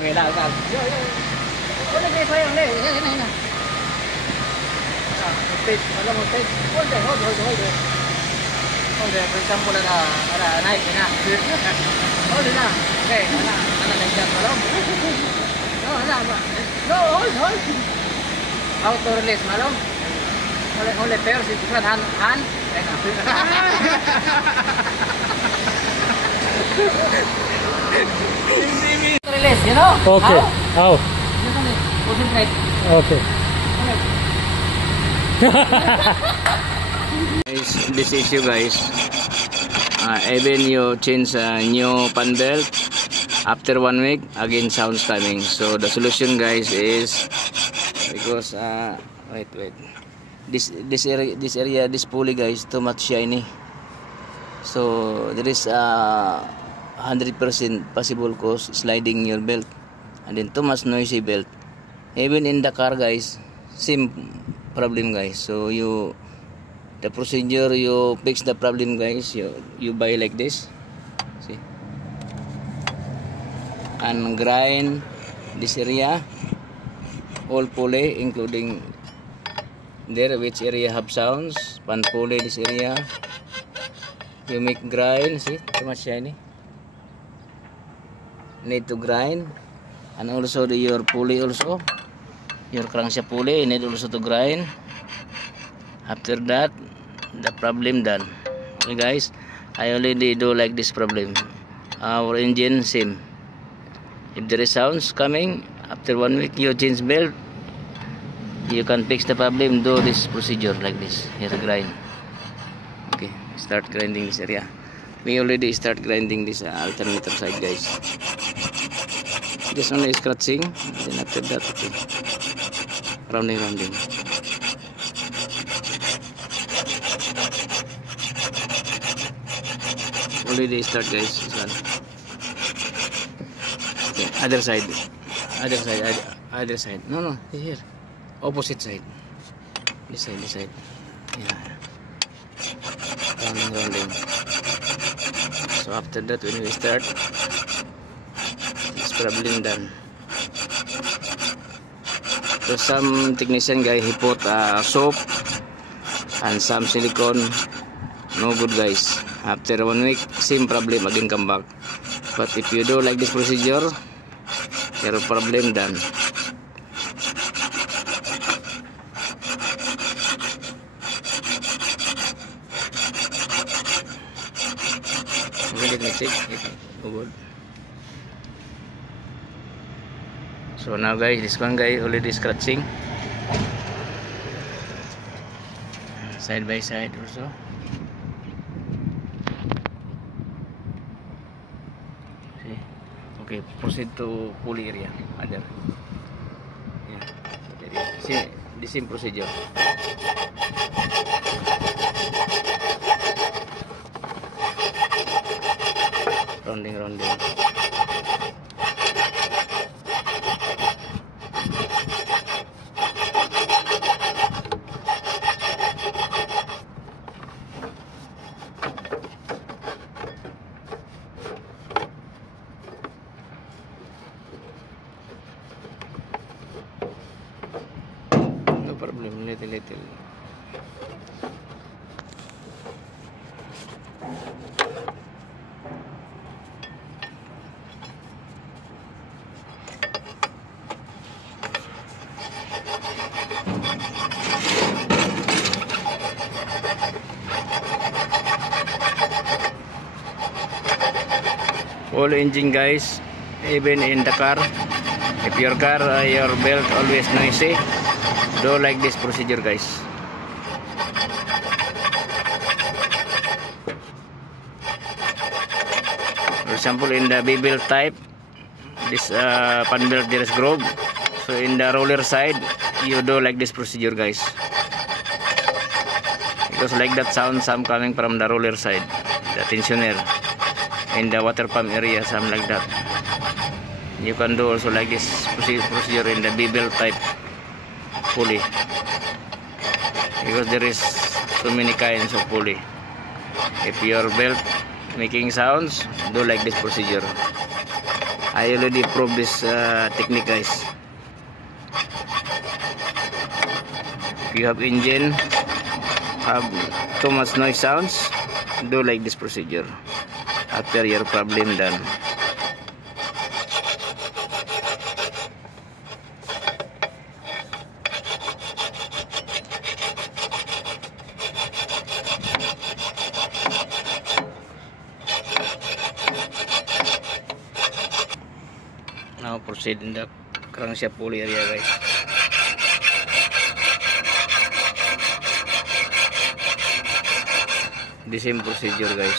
Người nào cả. Ôi đây phải đây, này này. Một tít, một tít. Ôi trời ơi rồi. Ôi trời, for example ada naik na. Oh, di na. Okay, ana nagjan malom. No, ana ba? No, hold. Auto release malom. Only pair si different hand. Release, you know? Okay. How? Concentrate. Okay. This issue, guys. Even you change a new pan belt, after 1 week again sounds coming. So the solution, guys, is because wait, this area, this pulley, guys, too much shiny. So there is 100% possible cause sliding your belt, and then too much noisy belt. Even in the car, guys, same problem, guys. So the procedure, you fix the problem, guys. You buy like this, see, and grind this area, all pulley, including there which area have sounds, pan pulley, this area. You make grind, see, too much shiny. Need to grind, and also your pulley, also your crankshaft pulley, need also to grind. After that, the problem done. Okay, guys, I already do like this problem. Our engine same. If there is sounds coming after 1 week, you change belt, you can fix the problem. Do this procedure like this. Here, grind. Okay, start grinding this area. We already start grinding this alternator side, guys. This only is scratching, then after that, okay, rounding. Already start, guys. This one. Okay, other side. No, here. Opposite side. This side. Yeah. Rounding. So after that, when we start, this problem done. So some technician guy, he put soap and some silicone. No good, guys. After 1 week, same problem again come back. But if you do like this procedure, your problem done. Okay, let me check. Good. So now, guys, this one guy already scratching side by side also. See? Okay, proceed to pulley area. Other. Yeah. See, the same procedure. Rounding. No problem, little. All engine, guys, even in the car, if your car, your belt always noisy, do like this procedure, guys. For example, in the B-belt type, this pan belt, there is groove. So in the roller side, you do like this procedure, guys, because like that sound, some coming from the roller side, the tensioner. In the water pump area, something like that. You can do also like this procedure in the B-belt type pulley, because there is so many kinds of pulley. If your belt making sounds, do like this procedure. I already proved this technique, guys. If you have engine have too much noise sounds, do like this procedure after your problem done. Now proceed in the crankshaft pulley area, guys. The same procedure, guys.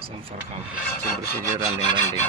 Some for complex. Same procedure, rounding.